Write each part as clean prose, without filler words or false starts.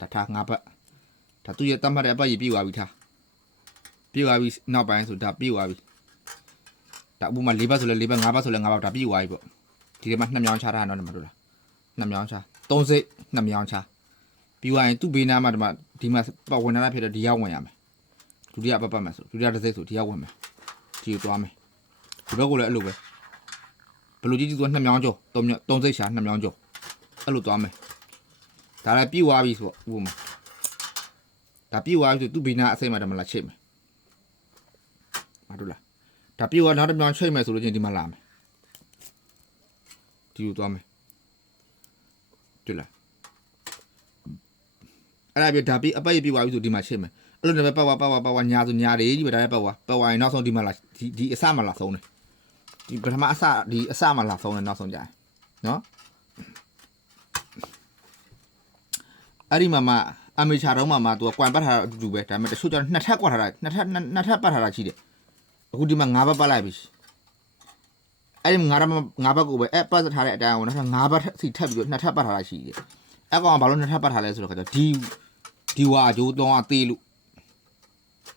ဒါထားငါးဘက်ဒါသူ့ရဲ့တတ်မှတ်တဲ့အပတ်ကြီးပြေသွားပြီထားပြေသွားပြီနောက်ပိုင်းဆိုဒါပြေသွားပြီဒါဥပမာ၄ဘက်ဆိုလဲ၄ဘက်၅ဘက်ဆိုလဲ၅ဘက်ဒါပြေသွားပြီပေါ့ဒီထဲမှာ2မြောင်းချထားတာတော့မတို့လား2မြောင်းချ3စိတ်2မြောင်းချပြီးသွားရင်သူ့ဘေးနားမှာဒီမှာပတ်ဝင်လာဖြစ်တော့ဒီရောက်ဝင်ရမယ်ဒုတိယပတ်မယ်ဆိုဒုတိယတစ်စိတ်ဆိုဒီရောက်ဝင်မယ်ဒီကိုသွားမယ်ဒီဘက်ကိုလည်းအဲ့လိုပဲဘလူကြီးသူက2မြောင်းကျော်3စိတ်ရှာ2မြောင်းကျော်အဲ့လိုသွားမယ်ဒါလည်းပြေသွားပြီဆိုတော့ဥပမာဒါပြေသွားပြီဆိုသူ့ဘေးနားအစိတ်မှာတမလားချိတ်မယ်မတို့လားဒါပြေသွားနောက်တစ်မြောင်းချိတ်မယ်ဆိုလို့ချင်းဒီမှာလာမယ်ဒီကိုသွားမယ်တွေ့လားအဲ့ဒါပြဒါပြေအပတ်ပြေသွားပြီဆိုဒီမှာချိတ်မယ်အဲ့လိုနဲ့ပတ်ဝါညာဆိုညာတွေကြီးပဲဒါလည်းပတ်ဝါရင်နောက်ဆုံးဒီမှာလာဒီအစမှာလာဆုံးတယ်ဒီပထမအစဒီအစမှာလာဆုံးတယ်နောက်ဆုံးကြတယ်နော်အဲ့ဒီမှာအမေချာတော့မှာသူကကွမ်ပတ်ထားတာအတူတူပဲဒါပေမဲ့တချို့ကျတော့နှစ်ထပ်ကွာထားတာနှစ်ထပ်ပတ်ထားတာရှိတယ်အခုဒီမှာ၅ဘက်ပတ်လိုက်ပြီအဲ့ဒီ၅ဘက်ကိုပဲအဲ့ပတ်ထားတဲ့အတိုင်းကိုနောက်ထပ်၅ဘက်စီထပ်ပြီးတော့နှစ်ထပ်ပတ်ထားတာရှိတယ်အဲ့ကောင်ကဘာလို့နှစ်ထပ်ပတ်ထားလဲဆိုတော့ခါကျဒီဝါဂျိုးတော့အသေးလို့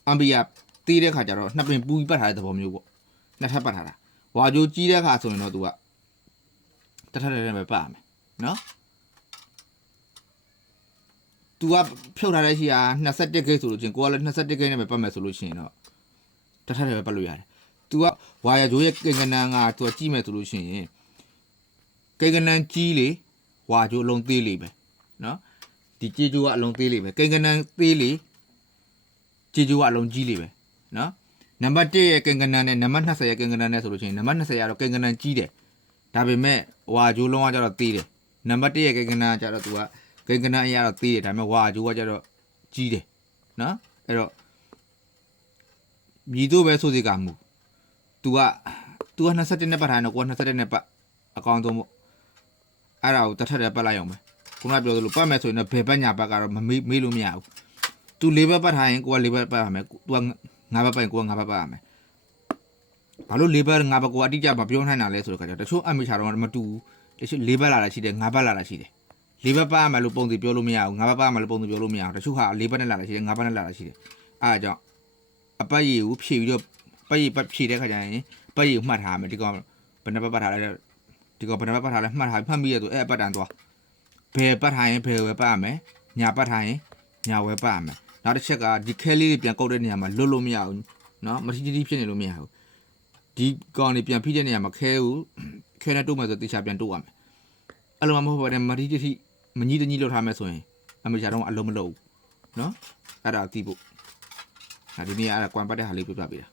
အမ်ဘီယာတေးတဲ့ခါကျတော့နှစ်ပင်ပူပြီးပတ်ထားတဲ့သဘောမျိုးပေါ့နှစ်ထပ်ပတ်ထားတာဝါဂျိုးကြီးတဲ့ခါဆိုရင်တော့သူကတစ်ထပ်ပဲပတ်ရမယ်နော်သူကဖြုတ်ထားတဲ့ရှိဟာ21ဂိတ်ဆိုလို့ချင်းကိုကလည်း21ဂိတ်နဲ့ပဲပတ်မယ်ဆိုလို့ရှိရင်တော့တစ်ထပ်ပဲပတ်လို့ရတယ်သူကဝါယာဂျိုးရဲ့ကိန်းကနန်းကသူကကြည့်မယ်ဆိုလို့ရှိရင်ကိန်းကနန်းကြီးလေဝါဂျိုးအလုံးသေးလေပဲနော်ဒီကြေဂျိုးကအလုံးသေးလေပဲကိန်းကနန်းသေးလေကြေဂျိုးကအလုံးကြီးလေပဲနော်နံပါတ်1ရဲ့ကိန်းကနန်းနဲ့နံပါတ်20ရဲ့ကိန်းကနန်းနဲ့ဆိုလို့ရှိရင်နံပါတ်20ကတော့ကိန်းကနန်းကြီးတယ်ဒါပေမဲ့ဝါဂျိုးလုံးကကျတော့သေးတယ်နံပါတ်1ရဲ့ကိန်းကနန်းကကျတော့သူကကိန်းကနန်းအရာတော့သေးတယ်ဒါပေမဲ့ဝါဂျိုးကကျတော့ကြီးတယ်နော်အဲ့တော့မြည်တို့ပဲဆိုစီကမူသူက21နဲ့ပတ်ထားတယ်ကိုက21နဲ့ပတ်အကောင်းဆုံးပေါ့အဲ့ဒါကိုတစ်ထပ်တည်းပတ်လိုက်အောင်ပဲခုနကပြောသလိုပတ်မယ်ဆိုရင်တော့ဘယ်ဘက်ညာဘက်ကတော့မေးလို့မရဘူးသူ၄ဘက်ပတ်ထားရင်ကိုက၄ဘက်ပတ်ရမယ်သူက၅ဘက်ပတ်ရင်ကိုက၅ဘက်ပတ်ရမယ်ဘာလို့၄ဘက်၅ဘက်ကိုအတိအကျမပြောနိုင်တာလဲဆိုတော့ခါကျတချို့အမေချာတော့မတူဘူးတချို့၄ဘက်လာတာရှိတယ်၅ဘက်လာတာရှိတယ်၄ဘက်ပတ်ရမယ်လို့ပုံစံပြောလို့မရဘူး၅ဘက်ပတ်ရမယ်လို့ပုံစံပြောလို့မရဘူးတချို့ဟာ၄ဘက်နဲ့လာတာရှိတယ်၅ဘက်နဲ့လာတာရှိတယ်အဲ့ဒါကြောင့်အပတ်ရည်ကိုဖြည့်ပြီးတော့ပတ်ရည်ဖြည့်တဲ့ခါကျရင်ပတ်ရည်မှတ်ထားမယ်ဒီကောင်ဘယ်နှဘက်ပတ်ထားလဲဒီကောင်ဘယ်နှဘက်ပတ်ထားလဲမှတ်မိရဆိုအဲ့အပတ်တန်သွားဘယ်ပတ်ထားရင်ဘယ်ဝဲပတ်ရမယ်ညာပတ်ထားရင်ညာဝဲပတ်ရမယ်နောက်တစ်ချက်ကဒီခဲလေးတွေပြန်ကုတ်တဲ့နေရာမှာလွတ်လို့မရဘူးเนาะမထီထီဖြစ်နေလို့မရဘူးဒီကောင်တွေပြန်ဖိတဲ့နေရာမှာခဲနဲ့တိုးမယ်ဆိုတေချာပြန်တိုးရမယ်အဲ့လိုမှမဟုတ်ပါနဲ့မထီထီမကြီးတကြီးလောက်ထားမယ်ဆိုရင်အမေချာတော့အလုံးမလုံးဘူးเนาะအဲ့ဒါသိဖို့ဒီနေ့အဲ့ဒါကွမ်ပတ်တဲ့ဟာလေးပြပြပေးတာ